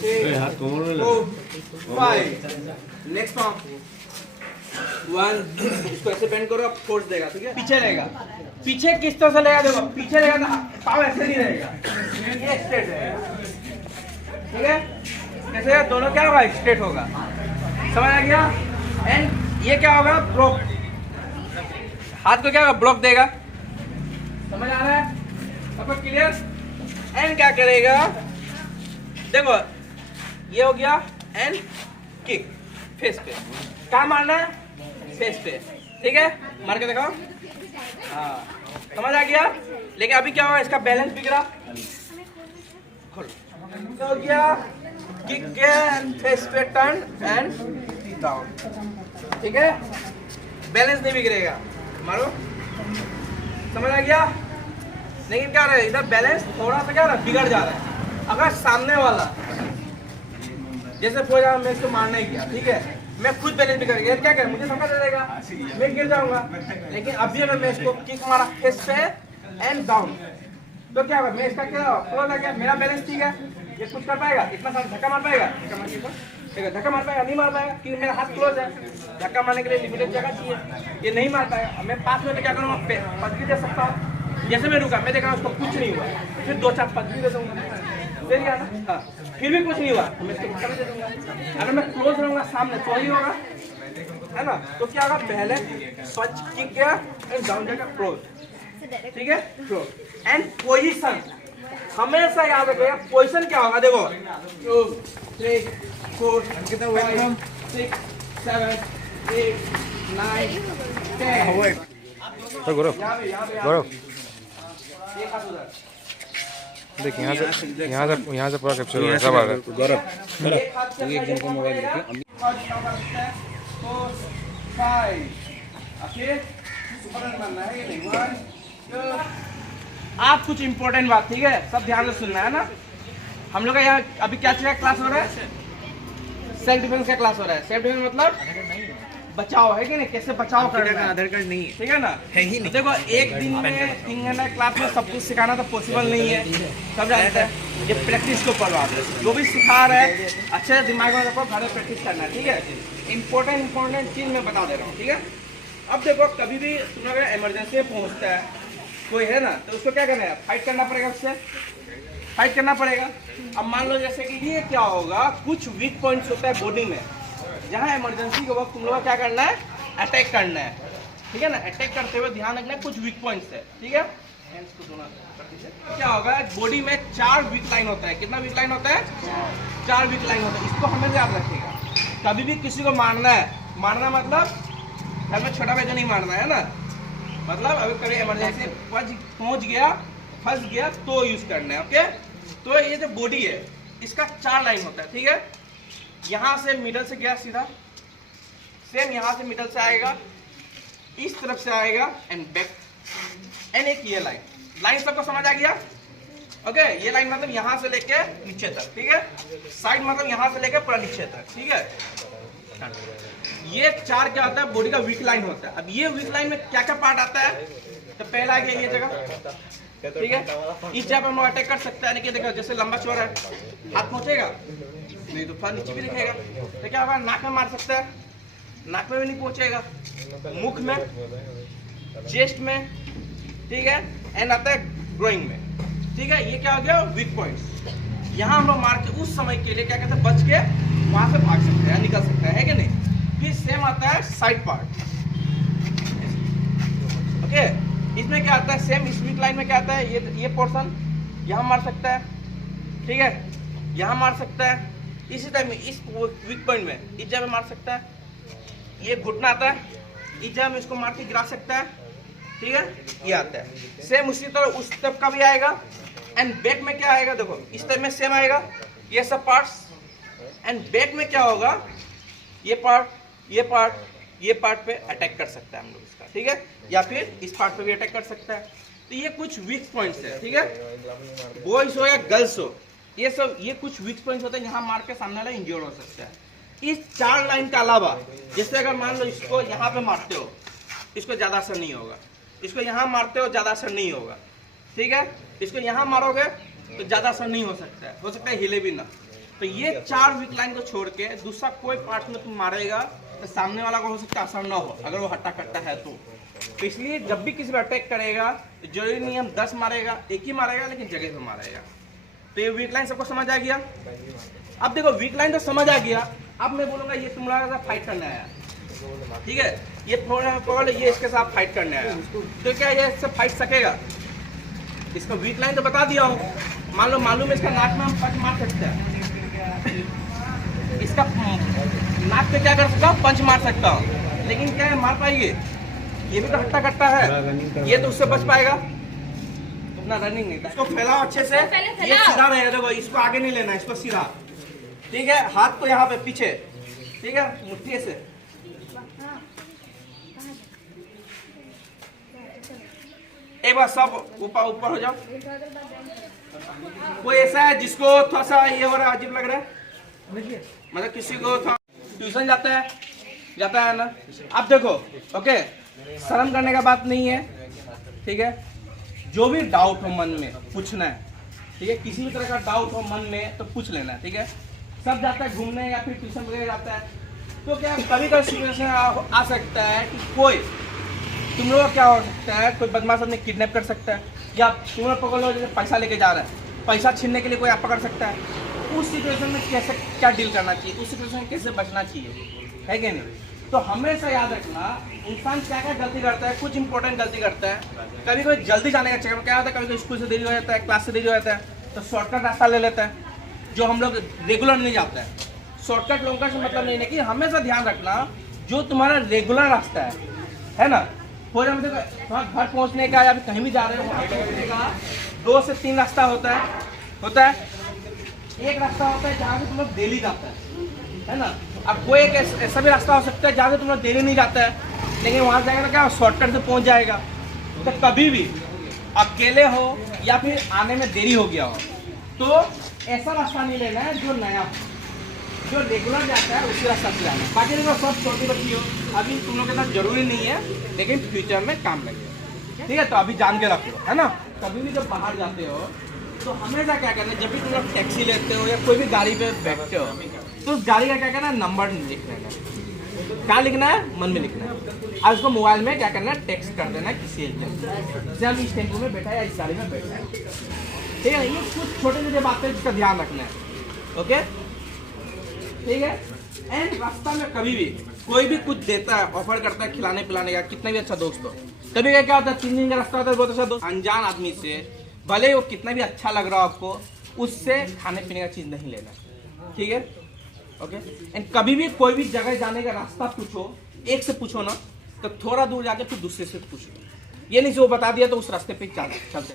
6 4 5 next पाँव 1 इसको ऐसे बेंड करो, अब फोर्स देगा, ठीक है। पीछे रहेगा, पीछे किस तरह से लेगा देखो, पीछे रहेगा तो पाँव ऐसे नहीं रहेगा, ये स्ट्रेट रहेगा, ठीक है। कैसे दोनों क्या होगा, स्ट्रेट होगा, समझ आ गया। एंड ये क्या होगा, ब्लॉक, हाथ को क्या होगा, ब्लॉक देगा, समझ आ रहा है सबको क्लियर। एंड क्या करेगा देखो, ये हो गया एंड किक फेस पे, कहाँ मारना है, फेस पे, ठीक है। मार के देखो, हाँ समझ आ गया। लेकिन अभी क्या होगा, इसका बैलेंस बिगड़ा, तो हो गया किक के एंड फेस पे टर्न एंड डाउन, ठीक है। बैलेंस नहीं बिगड़ेगा, मारो, समझ आ गया। लेकिन क्या रहा है, इधर बैलेंस थोड़ा सा क्या रहा है, बिगड़ जा रहा है। अगर सामने वाला जैसे फॉर एग्जाम्पल मैं इसको मारना ही गया, ठीक है, मैं खुद बैलेंस बिगड़ गया, क्या करें, मुझे धक्का दे देगा, मैं गिर जाऊंगा। लेकिन अभी अगर मैं इसको किक मारा फेस पे एंड डाउन, तो क्या होगा, मैं इसका क्या क्लोज आ गया, मेरा बैलेंस ठीक है, ये कुछ कर पाएगा, इतना सारा धक्का मार पाएगा, धक्का मार पाएगा, नहीं मार पाएगा, क्योंकि मेरा हाथ क्लोज है, धक्का मारने के लिए लिमिटेड जगह चाहिए, ये नहीं मार पाएगा। मैं 5 मिनट क्या करूँगा, पदवी दे सकता हूँ, जैसे मैं रुका, मैं देखा उसको कुछ नहीं हुआ, फिर 2-4 पदवी दे दूंगा, दे दिया ना, हाँ, फिर भी कुछ नहीं हुआ, मैं इसको धक्का दे दूंगा। अगर मैं क्लोज रहूंगा सामने तो ही होगा, है ना। तो क्या होगा, पहले पंच किक गया एंड डाउन जाएगा क्लोज, ठीक है, क्लोज एंड पोजीशन हमेशा याद रखिएगा। पोजीशन क्या होगा, देखो 2 3 4 5 6 7 8 9 10 तो गौरव एक हाथ उधर, देखिए यहाँ से पूरा कैप्चर हो रहा है, सब आ रहा है। गौरव एक जन का मोबाइल लेके 4 5 सुपर रन मारना है, ये नहीं 1 2। आप कुछ इंपॉर्टेंट बात, ठीक है, सब ध्यान से सुनना है ना। हम लोग का यहाँ अभी क्या चीज का क्लास हो रहा है, सेल्फ डिफेंस का क्लास हो रहा है। सेल्फ डिफेंस मतलब बचाव है कि नहीं, कैसे बचाव करना है। आधार कार्ड नहीं है, ठीक है ना, है ही नहीं। देखो एक दिन में 3 घंटा क्लास में सब कुछ सिखाना तो पॉसिबल नहीं है, सब जानते हैं। ये प्रैक्टिस को पढ़वा दो, जो भी सिखा रहा है अच्छे दिमाग में रखो, घर में प्रैक्टिस करना है, ठीक है। इंपॉर्टेंट चीज मैं बता दे रहा हूँ, ठीक है। अब देखो कभी भी तुम अगर इमरजेंसी में पहुँचता है कोई, है ना, तो उसको क्या करना है, फाइट करना पड़ेगा, उससे फाइट करना पड़ेगा। अब मान लो जैसे कि ये क्या होगा, कुछ वीक पॉइंट्स होता है बॉडी में, जहाँ इमरजेंसी के वक्त तुम लोग क्या करना है, अटैक करना है, ठीक है ना। अटैक करते हुए ध्यान रखना है कुछ वीक पॉइंट्स है, ठीक है। हैंड्स को दोनों क्या होगा, बॉडी में 4 वीक लाइन होता है। कितना वीक लाइन होता है, 4 वीक लाइन होता है। इसको हमें याद रखिएगा। कभी भी किसी को मारना है, मारना मतलब हमें छोटा बच्चा नहीं मारना है ना, मतलब अभी कभी इमरजेंसी पहुंच गया, फंस गया तो यूज करना है, ओके। तो ये जो बॉडी है इसका 4 लाइन होता है, ठीक है। यहाँ से मिडल से गया सीधा, सेम यहाँ से मिडल से आएगा, इस तरफ से आएगा एंड बैक, एंड एक ये लाइन सबको समझ आ गया, ओके। ये लाइन मतलब यहाँ से लेके नीचे तक, ठीक है। साइड मतलब यहाँ से लेके पूरा नीचे तक, ठीक है। ये 4 क्या होता है, बॉडी का वीक लाइन होता है। अब ये वीक लाइन में क्या क्या पार्ट आता है, तो पहला आ गया ये जगह, ठीक है। इस जगह पर हम अटैक कर सकते हैं, देखिए देखो जैसे लंबा चौड़ा है, हाथ पहुंचेगा नहीं तो थोड़ा नीचे भी दिखेगा, तो क्या होगा, नाक में मार सकता है, नाक में भी नहीं पहुंचेगा, मुख में, चेस्ट में, ठीक है, एंड आता है ग्रोइंग में, ठीक है। ये क्या हो गया, वीक पॉइंट्स। यहाँ हम लोग मार के उस समय के लिए क्या कहते हैं, बच के वहां से भाग सकते हैं, निकल सकते हैं, है कि नहीं। फिर सेम आता है साइड पार्ट, ओके। इसमें क्या आता है, सेम इस वीक लाइन में क्या आता है, ये पोर्शन यहाँ मार सकता है, ठीक है, यहाँ मार सकता है, इसी टाइम में इस वीक पॉइंट में इस जगह में मार सकता है। ये घुटना आता है, इस जगह में इसको मार के गिरा सकता है, ठीक है, ये आता है। सेम उसी तरह उस तरफ का भी आएगा। एंड बैक में क्या आएगा, देखो इस टाइप में सेम आएगा, ये सब पार्ट्स। एंड बैक में क्या होगा, ये पार्ट पे अटैक कर सकता है हम लोग इसका, ठीक है, या फिर इस पार्ट पे भी अटैक कर सकता है। तो ये कुछ वीक पॉइंट्स है, ठीक है। बॉयज हो या गर्ल्स हो, ये सब ये कुछ वीक पॉइंट्स होते हैं, यहाँ मार के सामने वाला इंजोर हो सकता है। इस 4 लाइन के अलावा जैसे अगर मान लो इसको यहाँ पे मारते हो, इसको ज्यादा असर नहीं होगा, इसको यहाँ मारते हो ज्यादा असर नहीं होगा, ठीक है। इसको यहाँ मारोगे तो ज्यादा असर नहीं हो सकता है हिले भी ना, तो ये 4 वीक लाइन को छोड़ के दूसरा कोई पार्ट में तुम मारेगा तो सामने वाला को हो सकता है असर ना हो, अगर वो हट्टा कट्टा है तो इसलिए जब भी किसी पर अटैक करेगा तो जरूरी नहीं हम 10 मारेगा, एक ही मारेगा, लेकिन जगह पे मारेगा। तो ये वीक लाइन सबको समझ आ गया। अब देखो वीक लाइन तो समझ आ गया, अब मैं बोलूंगा ये तुम्हारा फाइट करने आया, ठीक है, ये थोड़ा ये इसके साथ फाइट करने आया, तो क्या ये इससे फाइट सकेगा? इसका वीक लाइन तो बता दिया हूँ। मान लो मालूम है इसका नाक में हम पंच मार सकते हैं, इसका नाक पे क्या कर सकता हूँ, पंच मार सकता हूँ, लेकिन क्या है मार पाएंगे? ये भी तो हट्टा कट्टा है, ये तो उससे बच पाएगा? उतना रनिंग नहीं। इसको फैलाओ अच्छे से, ये सीधा रहेगा, देखो इसको आगे नहीं लेना, इसको सीधा, ठीक है, हाथ को यहाँ पे पीछे, ठीक है, मुट्ठी से। एक बार सब ऊपर ऊपर हो जाओ। कोई ऐसा है जिसको थोड़ा सा ये हो रहा है, अजीब लग रहा है, मतलब किसी को ट्यूशन जाता है ना। अब देखो, ओके, शर्म करने का बात नहीं है, ठीक है, जो भी डाउट हो मन में पूछना है, ठीक है, किसी भी तरह का डाउट हो मन में तो पूछ लेना, ठीक है। सब जाता है घूमने या फिर ट्यूशन वगैरह जाता है, तो क्या कभी कभी सिचुएशन आ सकता है कि कोई तुम लोग क्या हो सकता है, कोई बदमाश अपने किडनैप कर सकता है, या तुम लोग पकड़ लो जैसे पैसा लेके जा रहा है, पैसा छीनने के लिए कोई आप पकड़ सकता है। उस सिचुएशन में कैसे क्या डील करना चाहिए, उस सिचुएशन में कैसे बचना चाहिए, है कि नहीं? तो हमेशा याद रखना, इंसान क्या क्या गलती करता है, कुछ इंपॉर्टेंट गलती करता है। कभी कोई जल्दी जाने का चक्कर में क्या होता है, कभी कोई स्कूल से देरी हो जाता है, क्लास से देरी हो जाता है, तो शॉर्टकट रास्ता ले लेता है, जो हम लोग रेगुलर नहीं जाते हैं। शॉर्टकट लोगों का मतलब नहीं है कि हमेशा ध्यान रखना जो तुम्हारा रेगुलर रास्ता है ना। हो जाए मतलब घर पहुंचने का या फिर कहीं भी जा रहे हो, वहाँ पहुंचने का 2 से 3 रास्ता होता है। एक रास्ता होता है जहाँ से तुम लोग डेली जाता है ना। अब कोई एक ऐसा भी रास्ता हो सकता है जहाँ से तुम लोग डेली नहीं जाता है, लेकिन वहाँ जाएगा क्या शॉर्टकट से पहुँच जाएगा। तो कभी भी अकेले हो या फिर आने में देरी हो गया हो तो ऐसा रास्ता नहीं लेना है जो नया हो, जो रेगुलर जाता है उसी रास्ता से जाना है। बाकी देखो सब छोटी बच्ची हो, अभी तुम लोग के साथ जरूरी नहीं है, लेकिन फ्यूचर में काम लगेगा, ठीक है। तो अभी जान के रख लो, है ना। कभी भी जब बाहर जाते हो तो हमेशा क्या करना है, जब भी तुम लोग टैक्सी लेते हो या कोई भी गाड़ी पे बैठते हो तो उस गाड़ी का क्या करना है, नंबर लिख लेना है। क्या लिखना है, मन में लिखना है, और उसको मोबाइल में क्या करना है, टेक्स्ट कर देना है किसी एजेंट, जैसे हम इस टेम्पो में बैठा है या इस गाड़ी में बैठा है, ठीक है। ये कुछ छोटे छोटे बातें जिसका ध्यान रखना है, ओके, ठीक है। एंड रास्ता में कभी भी कोई भी कुछ देता है, ऑफर करता है खिलाने पिलाने का, कितना भी अच्छा दोस्त हो, कभी क्या होता है 3 दिन का रास्ता होता है, बहुत अच्छा दोस्त अनजान आदमी से, भले वो कितना भी अच्छा लग रहा हो आपको, उससे खाने पीने का चीज नहीं लेना, ठीक है, ओके। एंड कभी भी कोई भी जगह जाने का रास्ता पूछो, एक से पूछो ना, तो थोड़ा दूर जाके फिर दूसरे से पूछो, ये नहीं जो बता दिया तो उस रास्ते पे चलते